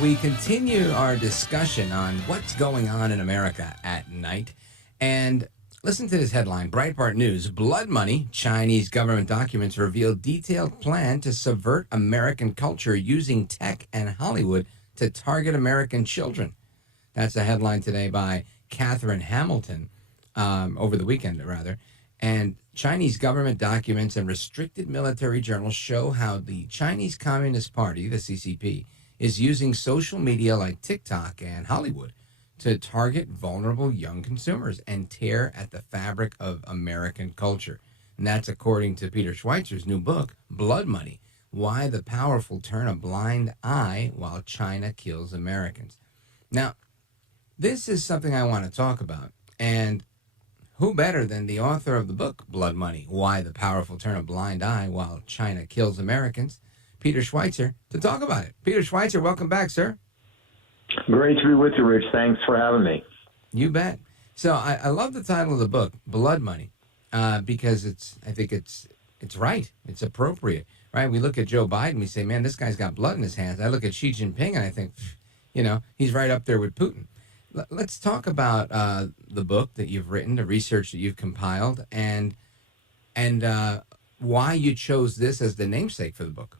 We continue our discussion on what's going on in America at night. And listen to this headline. Breitbart News, blood money, Chinese government documents reveal detailed plan to subvert American culture using tech and Hollywood to target American children. That's a headline today by Catherine Hamilton, over the weekend, rather. And Chinese government documents and restricted military journals show how the Chinese Communist Party, the CCP, is using social media like TikTok and Hollywood to target vulnerable young consumers and tear at the fabric of American culture. And that's according to Peter Schweizer's new book, Blood Money, Why the Powerful Turn a Blind Eye While China Kills Americans. Now, this is something I want to talk about. And who better than the author of the book, Blood Money, Why the Powerful Turn a Blind Eye While China Kills Americans, Peter Schweizer, to talk about it. Peter Schweizer, welcome back, sir. Great to be with you, Rich. Thanks for having me. You bet. So I love the title of the book, Blood Money, because I think it's right. It's appropriate, right? We look at Joe Biden, we say, man, this guy's got blood in his hands. I look at Xi Jinping and I think, he's right up there with Putin. Let's talk about the book that you've written, the research that you've compiled, and why you chose this as the namesake for the book.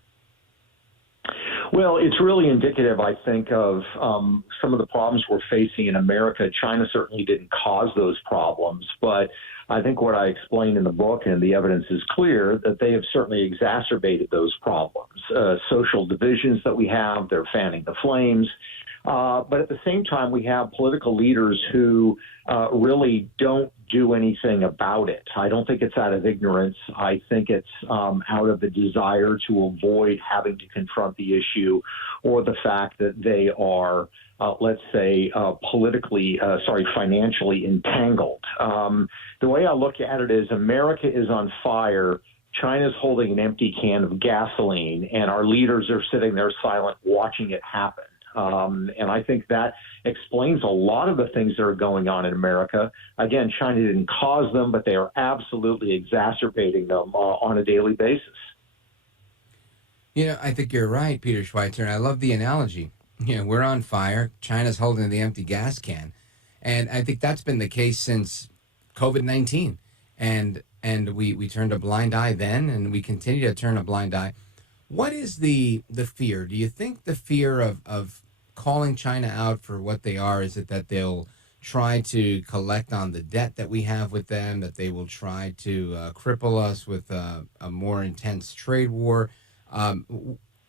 Well, it's really indicative, I think, of some of the problems we're facing in America. China certainly didn't cause those problems, but I think what I explained in the book, and the evidence is clear, that they have certainly exacerbated those problems. Social divisions that we have, they're fanning the flames. But at the same time, we have political leaders who really don't do anything about it. I don't think it's out of ignorance. I think it's out of the desire to avoid having to confront the issue, or the fact that they are, let's say, financially entangled. The way I look at it is America is on fire. China's holding an empty can of gasoline, and our leaders are sitting there silent, watching it happen. And I think that explains a lot of the things that are going on in America. Again, China didn't cause them, but they are absolutely exacerbating them on a daily basis. I think you're right, Peter Schweizer, and I love the analogy. We're on fire. China's holding the empty gas can. And I think that's been the case since COVID-19. And we turned a blind eye then, and we continue to turn a blind eye. What is the fear? Do you think the fear of calling China out for what they are, is it that they'll try to collect on the debt that we have with them, that they will try to cripple us with a more intense trade war?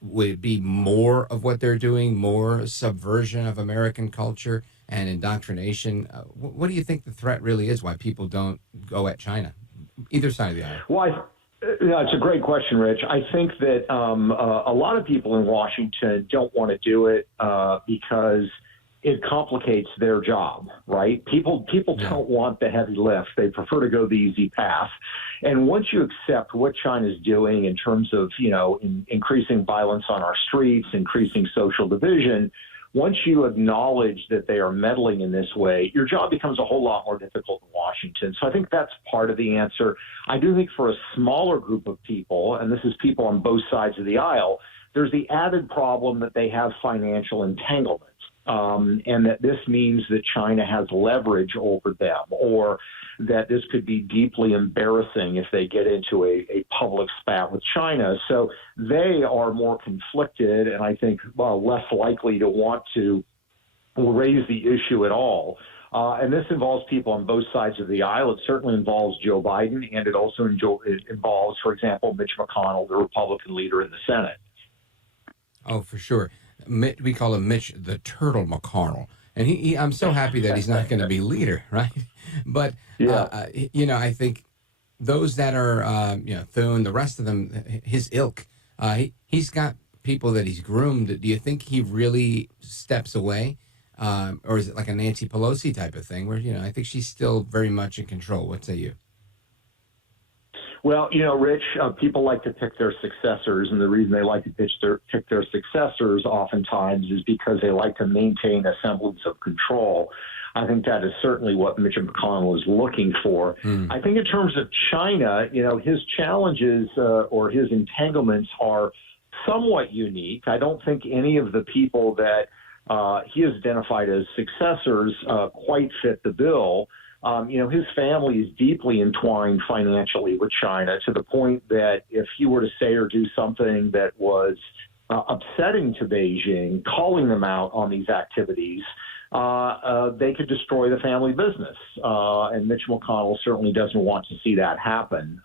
Would it be more of what they're doing, more subversion of American culture and indoctrination? What do you think the threat really is, why people don't go at China, either side of the aisle? Well, it's a great question, Rich. I think that a lot of people in Washington don't want to do it because it complicates their job, right? People don't want the heavy lift. They prefer to go the easy path. And once you accept what China's doing in terms of, increasing violence on our streets, increasing social division, once you acknowledge that they are meddling in this way, your job becomes a whole lot more difficult in Washington. So I think that's part of the answer. I do think for a smaller group of people, and this is people on both sides of the aisle, there's the added problem that they have financial entanglements. And that this means that China has leverage over them, or that this could be deeply embarrassing if they get into a public spat with China. So they are more conflicted, and I think less likely to want to raise the issue at all. And this involves people on both sides of the aisle. It certainly involves Joe Biden, and it also involves, for example, Mitch McConnell, the Republican leader in the Senate. Oh, for sure. We call him Mitch the Turtle McConnell. And I'm so happy that he's not going to be leader, right? But, I think those that are, Thune, the rest of them, his ilk, he's got people that he's groomed. Do you think he really steps away? Or is it like a Nancy Pelosi type of thing where, I think she's still very much in control. What say you? Well, Rich, people like to pick their successors, and the reason they like to pick their successors oftentimes is because they like to maintain a semblance of control. I think that is certainly what Mitch McConnell is looking for. I think in terms of China, his challenges or his entanglements are somewhat unique. I don't think any of the people that he has identified as successors quite fit the bill. His family is deeply entwined financially with China to the point that if he were to say or do something that was upsetting to Beijing, calling them out on these activities, they could destroy the family business. And Mitch McConnell certainly doesn't want to see that happen.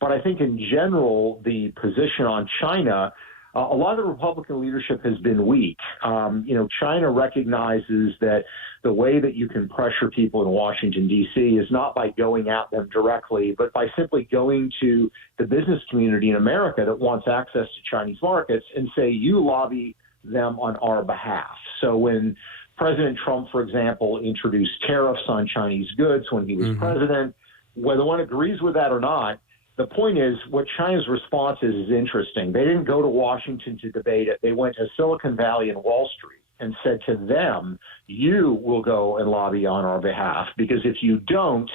But I think in general, the position on China, a lot of the Republican leadership has been weak. China recognizes that the way that you can pressure people in Washington, D.C. is not by going at them directly, but by simply going to the business community in America that wants access to Chinese markets and say, you lobby them on our behalf. So when President Trump, for example, introduced tariffs on Chinese goods when he was president, whether one agrees with that or not, the point is what China's response is interesting. They didn't go to Washington to debate it. They went to Silicon Valley and Wall Street and said to them, you will go and lobby on our behalf, because if you don't,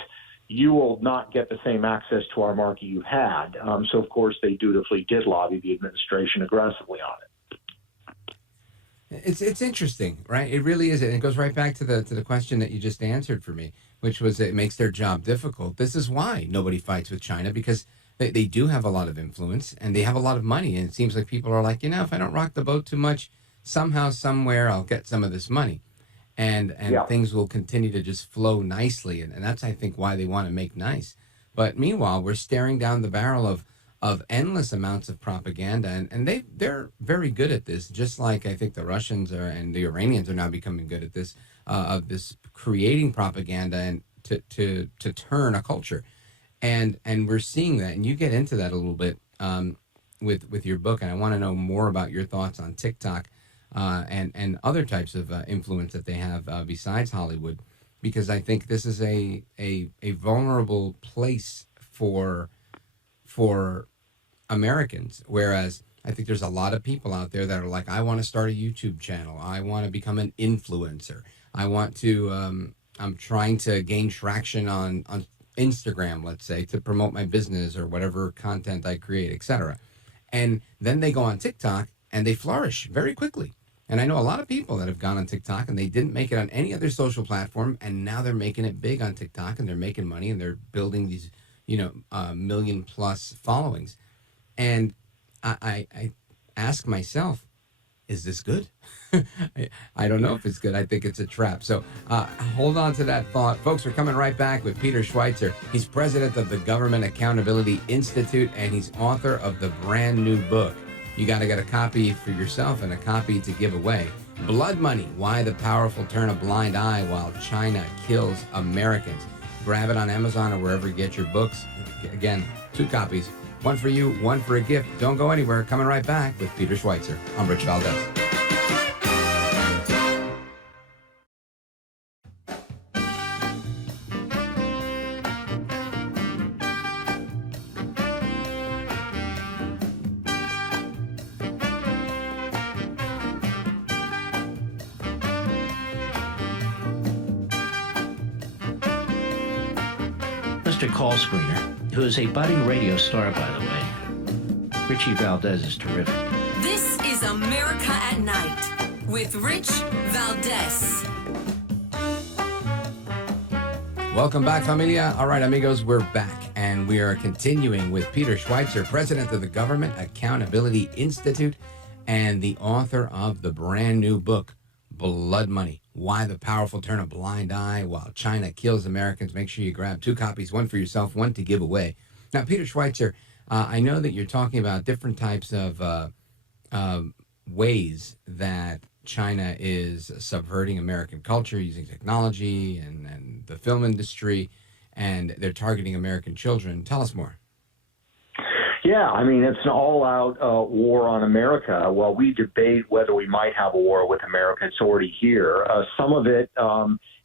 you will not get the same access to our market you've had. So, of course, they dutifully did lobby the administration aggressively on it. It's interesting, right? It really is. And it goes right back to the question that you just answered for me, which was it makes their job difficult. This is why nobody fights with China, because they do have a lot of influence and they have a lot of money. And it seems like people are like, if I don't rock the boat too much, somehow, somewhere, I'll get some of this money. And things will continue to just flow nicely. And that's, I think, why they want to make nice. But meanwhile, we're staring down the barrel of endless amounts of propaganda. And they're very good at this, just like I think the Russians and the Iranians are now becoming good at this, of this creating propaganda and to turn a culture. And we're seeing that. And you get into that a little bit with your book. And I want to know more about your thoughts on TikTok and other types of influence that they have besides Hollywood, because I think this is a vulnerable place for Americans, whereas I think there's a lot of people out there that are like, I want to start a YouTube channel. I want to become an influencer. I want to, I'm trying to gain traction on Instagram, let's say, to promote my business or whatever content I create, etc. And then they go on TikTok and they flourish very quickly. And I know a lot of people that have gone on TikTok and they didn't make it on any other social platform, and now they're making it big on TikTok and they're making money and they're building these, million plus followings. And I ask myself, is this good? I don't know if it's good. I think it's a trap. So hold on to that thought. Folks, we're coming right back with Peter Schweizer. He's president of the Government Accountability Institute, and he's author of the brand new book. You got to get a copy for yourself and a copy to give away. Blood Money, Why the Powerful Turn a Blind Eye While China Kills Americans. Grab it on Amazon or wherever you get your books. Again, 2 copies. One for you, one for a gift. Don't go anywhere. Coming right back with Peter Schweizer. I'm Rich Valdes. Mr. Call Screener, who is a budding radio star, by the way. Richie Valdes is terrific. This is America at Night with Rich Valdes. Welcome back, familia. All right, amigos, we're back, and we are continuing with Peter Schweizer, president of the Government Accountability Institute and the author of the brand new book, Blood Money, Why the Powerful Turn a Blind Eye While China Kills Americans. Make sure you grab 2 copies, one for yourself, one to give away. Now, Peter Schweizer, I know that you're talking about different types of ways that China is subverting American culture using technology and the film industry, and they're targeting American children. Tell us more. Yeah, I mean, it's an all-out war on America. Well, we debate whether we might have a war with America. It's already here. Some of it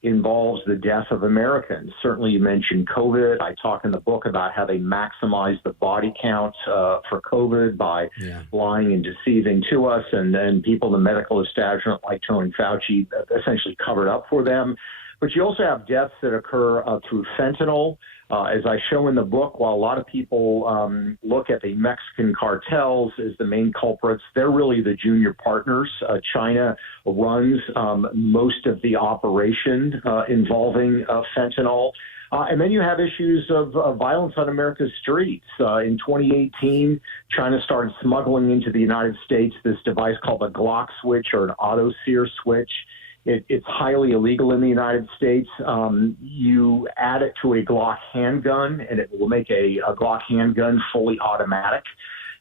involves the death of Americans. Certainly, you mentioned COVID. I talk in the book about how they maximize the body count for COVID by lying and deceiving to us, and then people in the medical establishment like Tony Fauci essentially covered up for them. But you also have deaths that occur through fentanyl. As I show in the book, while a lot of people look at the Mexican cartels as the main culprits, they're really the junior partners. China runs most of the operation involving fentanyl. And then you have issues of violence on America's streets. In 2018, China started smuggling into the United States this device called a Glock switch or an auto sear switch. It's highly illegal in the United States. You add it to a Glock handgun, and it will make a Glock handgun fully automatic.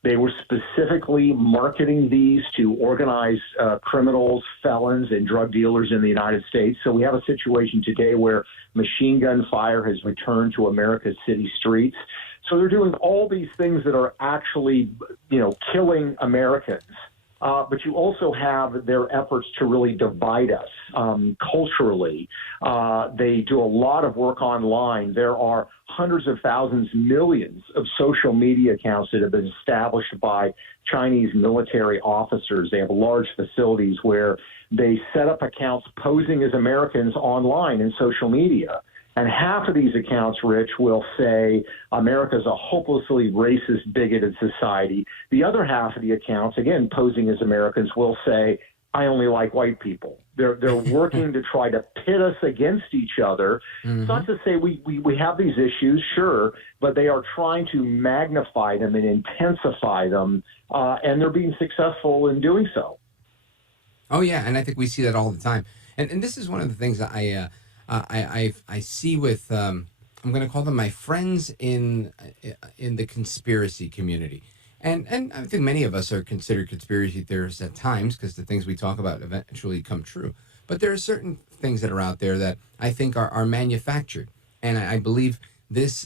They were specifically marketing these to organized criminals, felons, and drug dealers in the United States. So we have a situation today where machine gun fire has returned to America's city streets. So they're doing all these things that are actually, killing Americans. But you also have their efforts to really divide us culturally. They do a lot of work online. There are hundreds of thousands, millions of social media accounts that have been established by Chinese military officers. They have large facilities where they set up accounts posing as Americans online in social media. And half of these accounts, Rich, will say America's a hopelessly racist, bigoted society. The other half of the accounts, again, posing as Americans, will say, I only like white people. They're working to try to pit us against each other. Mm-hmm. It's not to say we have these issues, sure, but they are trying to magnify them and intensify them, and they're being successful in doing so. Oh, yeah, and I think we see that all the time. And this is one of the things that I see with I'm going to call them my friends in the conspiracy community, and I think many of us are considered conspiracy theorists at times because the things we talk about eventually come true. But there are certain things that are out there that I think are manufactured, and I believe this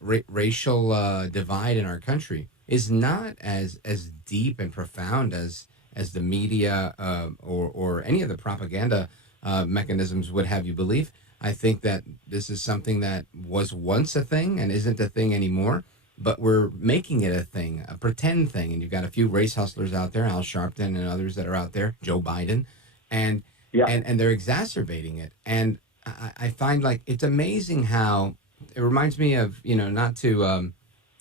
racial divide in our country is not as deep and profound as the media or any of the propaganda mechanisms would have you believe. I think that this is something that was once a thing and isn't a thing anymore, but we're making it a thing, a pretend thing. And you've got a few race hustlers out there, Al Sharpton and others that are out there, Joe Biden, and they're exacerbating it. And I find like it's amazing how it reminds me of, not to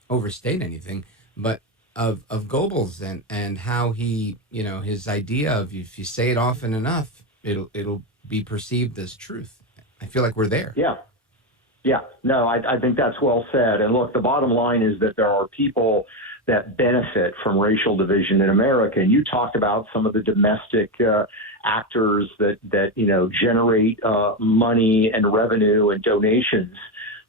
overstate anything, but of Goebbels and how he, his idea of if you say it often enough, it'll be perceived as truth. I feel like we're there. Yeah. No, I think that's well said. And look, the bottom line is that there are people that benefit from racial division in America. And you talked about some of the domestic actors that generate money and revenue and donations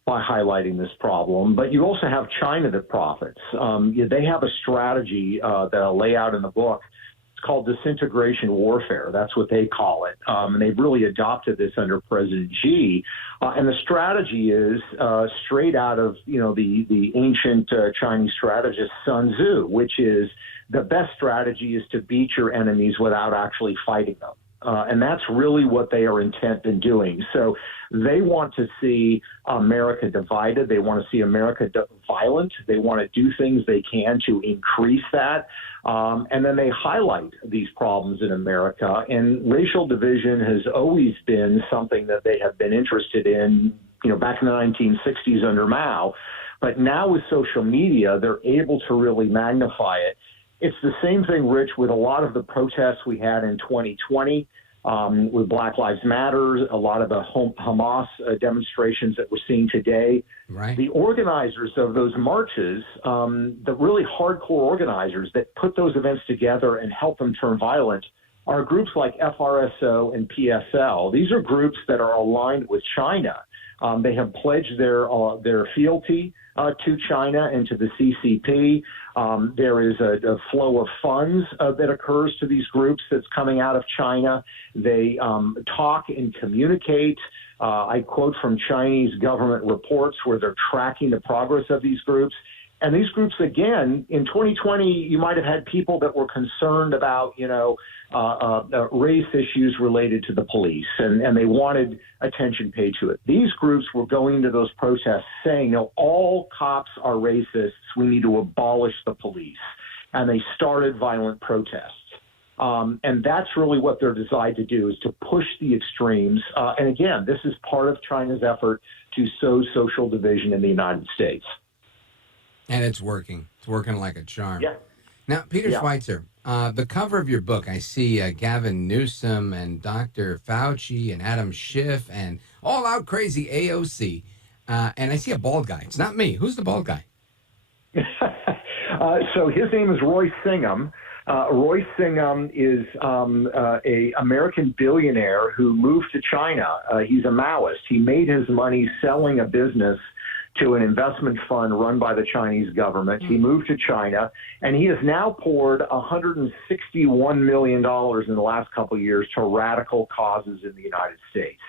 by highlighting this problem. But you also have China that profits. They have a strategy that I'll lay out in the book. It's called Disintegration Warfare. That's what they call it. And they've really adopted this under President Xi. And the strategy is straight out of, the ancient Chinese strategist Sun Tzu, which is the best strategy is to beat your enemies without actually fighting them. And that's really what they are intent in doing. So they want to see America divided. They want to see America violent. They want to do things they can to increase that. And then they highlight these problems in America. And racial division has always been something that they have been interested in, back in the 1960s under Mao. But now with social media, they're able to really magnify it. It's the same thing, Rich, with a lot of the protests we had in 2020 with Black Lives Matter, a lot of the Hamas demonstrations that we're seeing today. Right. The organizers of those marches, the really hardcore organizers that put those events together and help them turn violent, are groups like FRSO and PSL. These are groups that are aligned with China. They have pledged their fealty to China and to the CCP. There is a flow of funds that occurs to these groups that's coming out of China. They talk and communicate. I quote from Chinese government reports where they're tracking the progress of these groups. And these groups, again, in 2020, you might have had people that were concerned about, race issues related to the police, and they wanted attention paid to it. These groups were going into those protests saying, no, all cops are racists. We need to abolish the police. And they started violent protests. And that's really what they're designed to do, is to push the extremes. And again, this is part of China's effort to sow social division in the United States. And it's working. It's working like a charm. Yeah. Now, Peter Yeah. Schweizer, the cover of your book, I see Gavin Newsom and Dr. Fauci and Adam Schiff and all out crazy AOC. And I see a bald guy. It's not me. Who's the bald guy? So his name is Roy Singham. Roy Singham is a American billionaire who moved to China. He's a Maoist. He made his money selling a business to an investment fund run by the Chinese government. He moved to China, and he has now poured $161 million in the last couple of years to radical causes in the United States.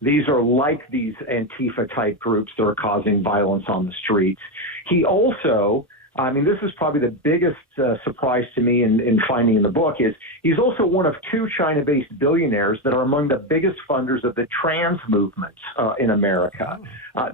These are like these Antifa-type groups that are causing violence on the streets. He also, I mean, this is probably the biggest surprise to me in finding in the book, is he's also one of two China-based billionaires that are among the biggest funders of the trans movement in America.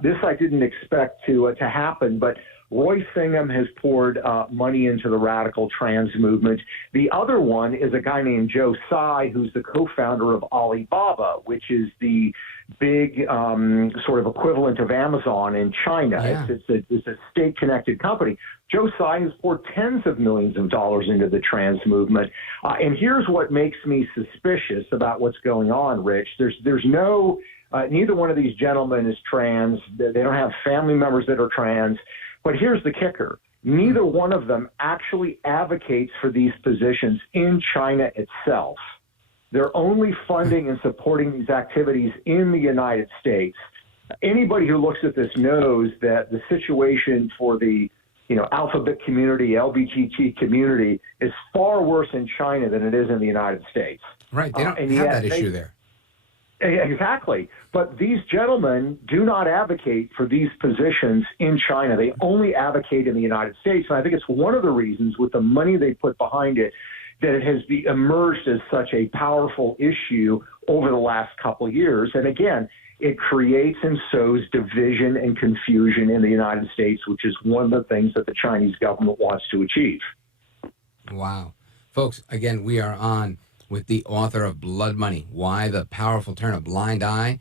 This I didn't expect to happen, but Roy Singham has poured money into the radical trans movement. The other one is a guy named Joe Tsai, who's the co-founder of Alibaba, which is the big sort of equivalent of Amazon in China. Yeah. It's a state-connected company. Joe Tsai has poured tens of millions of dollars into the trans movement. And here's what makes me suspicious about what's going on, Rich. There's no, neither one of these gentlemen is trans. They don't have family members that are trans. But here's the kicker. Neither one of them actually advocates for these positions in China itself. They're only funding and supporting these activities in the United States. Anybody who looks at this knows that the situation for the alphabet community, LGBT community, is far worse in China than it is in the United States. Right. They don't have that issue there. Exactly. But these gentlemen do not advocate for these positions in China. They only advocate in the United States. And I think it's one of the reasons, with the money they put behind it, that it has emerged as such a powerful issue over the last couple of years. And again, it creates and sows division and confusion in the United States, which is one of the things that the Chinese government wants to achieve. Wow. Folks, again, we are on with the author of Blood Money, Why the Powerful Turn a Blind Eye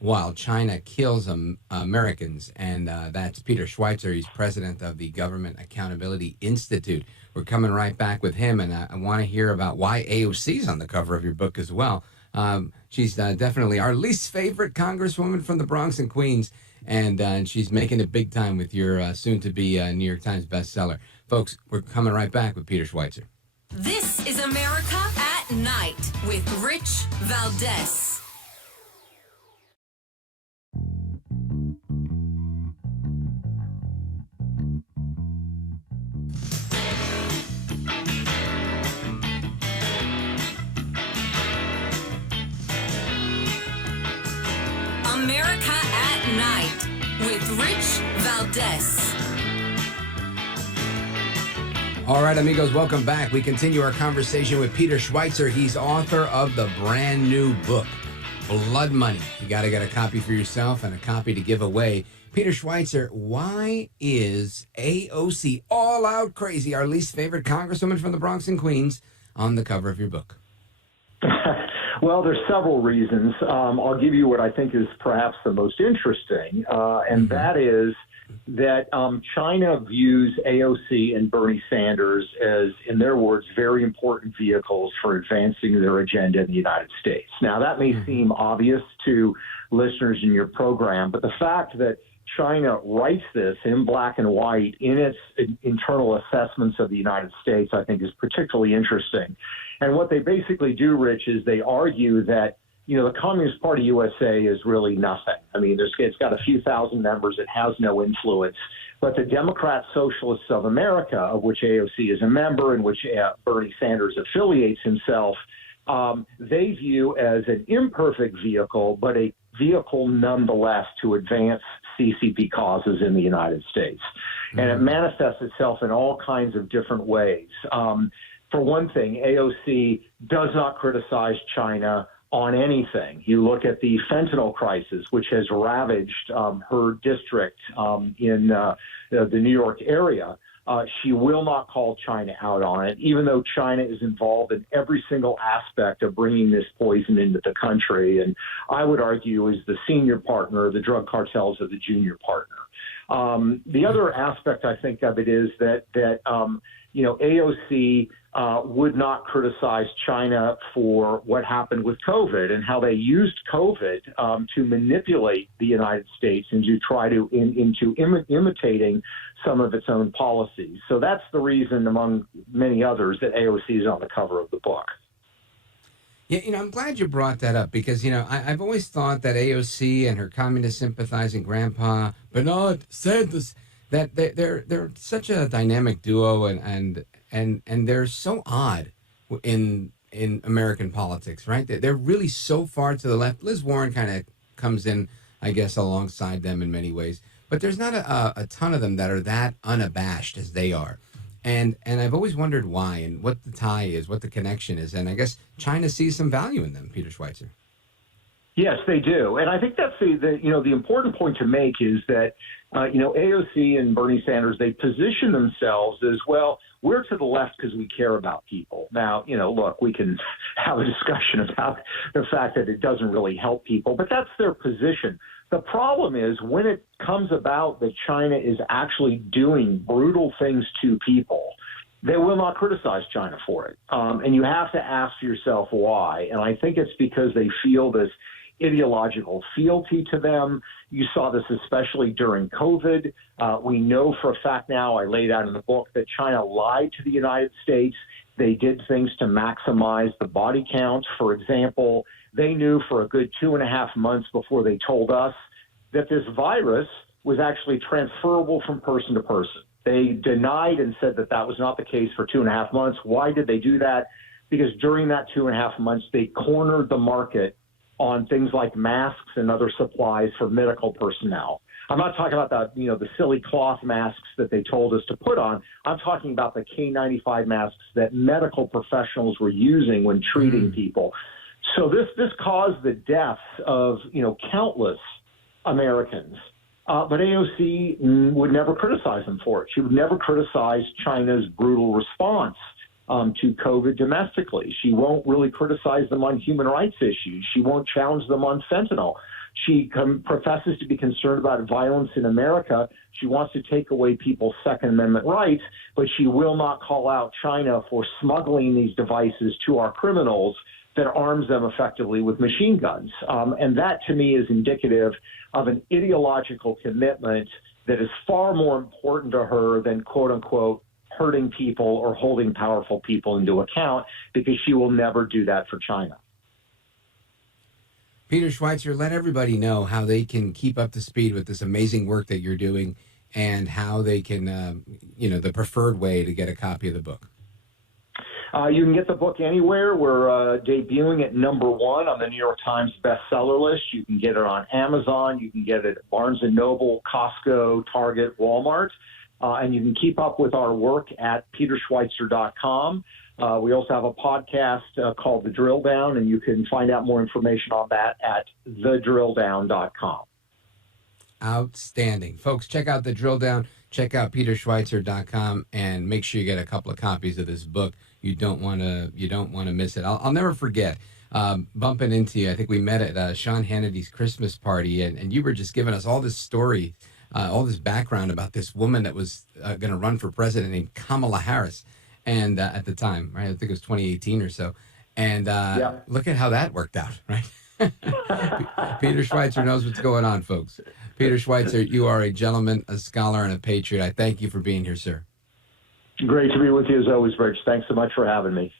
While China Kills Americans. And that's Peter Schweizer. He's president of the Government Accountability Institute. We're coming right back with him, and I want to hear about why AOC's on the cover of your book as well. She's definitely our least favorite congresswoman from the Bronx and Queens, and she's making it big time with your soon-to-be New York Times bestseller. Folks, we're coming right back with Peter Schweizer. This is America at Night with Rich Valdes. America at Night with Rich Valdes. All right, amigos, welcome back. We continue our conversation with Peter Schweizer. He's author of the brand new book, Blood Money. You got to get a copy for yourself and a copy to give away. Peter Schweizer, why is AOC all out crazy, our least favorite congresswoman from the Bronx and Queens, on the cover of your book? Well, there's several reasons. I'll give you what I think is perhaps the most interesting, and that is that China views AOC and Bernie Sanders as, in their words, very important vehicles for advancing their agenda in the United States. Now, that may seem obvious to listeners in your program, but the fact that China writes this in black and white in its internal assessments of the United States, I think, is particularly interesting. And what they basically do, Rich, is they argue that, the Communist Party USA is really nothing. I mean, it's got a few thousand members. It has no influence. But the Democrat Socialists of America, of which AOC is a member and which Bernie Sanders affiliates himself, they view as an imperfect vehicle, but a vehicle nonetheless to advance CCP causes in the United States. And it manifests itself in all kinds of different ways. For one thing, AOC does not criticize China on anything. You look at the fentanyl crisis, which has ravaged her district in the New York area. She will not call China out on it, even though China is involved in every single aspect of bringing this poison into the country. And I would argue is the senior partner, the drug cartels are the junior partner. The other aspect, I think, of it is that AOC would not criticize China for what happened with COVID and how they used COVID to manipulate the United States and to try to imitating some of its own policies. So that's the reason, among many others, that AOC is on the cover of the book. Yeah, I'm glad you brought that up because, I've always thought that AOC and her communist sympathizing grandpa, Bernard Sanders, that they're such a dynamic duo and they're so odd in American politics, right? They're really so far to the left. Liz Warren kind of comes in, I guess, alongside them in many ways, but there's not a ton of them that are that unabashed as they are. And I've always wondered why and what the tie is, what the connection is. And I guess China sees some value in them, Peter Schweizer. Yes, they do. And I think that's the important point to make is that, AOC and Bernie Sanders, they position themselves as, well, we're to the left because we care about people. Now, look, we can have a discussion about the fact that it doesn't really help people, but that's their position. The problem is when it comes about that China is actually doing brutal things to people, they will not criticize China for it. And you have to ask yourself why. And I think it's because they feel this ideological fealty to them. You saw this especially during COVID. We know for a fact now, I laid out in the book, that China lied to the United States. They did things to maximize the body count. For example, they knew for a good 2.5 months before they told us that this virus was actually transferable from person to person. They denied and said that that was not the case for 2.5 months. Why did they do that? Because during that 2.5 months, they cornered the market on things like masks and other supplies for medical personnel. I'm not talking about the silly cloth masks that they told us to put on. I'm talking about the K95 masks that medical professionals were using when treating people. So this caused the deaths of, countless Americans. But AOC would never criticize them for it. She would never criticize China's brutal response to COVID domestically. She won't really criticize them on human rights issues. She won't challenge them on fentanyl. She professes to be concerned about violence in America. She wants to take away people's Second Amendment rights, but she will not call out China for smuggling these devices to our criminals that arms them effectively with machine guns. And that, to me, is indicative of an ideological commitment that is far more important to her than, quote unquote, hurting people or holding powerful people into account, because she will never do that for China. Peter Schweizer, let everybody know how they can keep up to speed with this amazing work that you're doing and how they can, the preferred way to get a copy of the book. You can get the book anywhere. We're debuting at #1 on the New York Times bestseller list. You can get it on Amazon. You can get it at Barnes & Noble, Costco, Target, Walmart. And you can keep up with our work at peterschweitzer.com. We also have a podcast called The Drilldown, and you can find out more information on that at thedrilldown.com. Outstanding. Folks, check out The Drilldown. Check out peterschweitzer.com and make sure you get a couple of copies of this book. You don't want to miss it. I'll never forget bumping into you. I think we met at Sean Hannity's Christmas party, and you were just giving us all this story, all this background about this woman that was going to run for president named Kamala Harris, and at the time, right? I think it was 2018 or so. And look at how that worked out, right? Peter Schweizer knows what's going on, folks. Peter Schweizer, you are a gentleman, a scholar, and a patriot. I thank you for being here, sir. Great to be with you as always, Rich. Thanks so much for having me.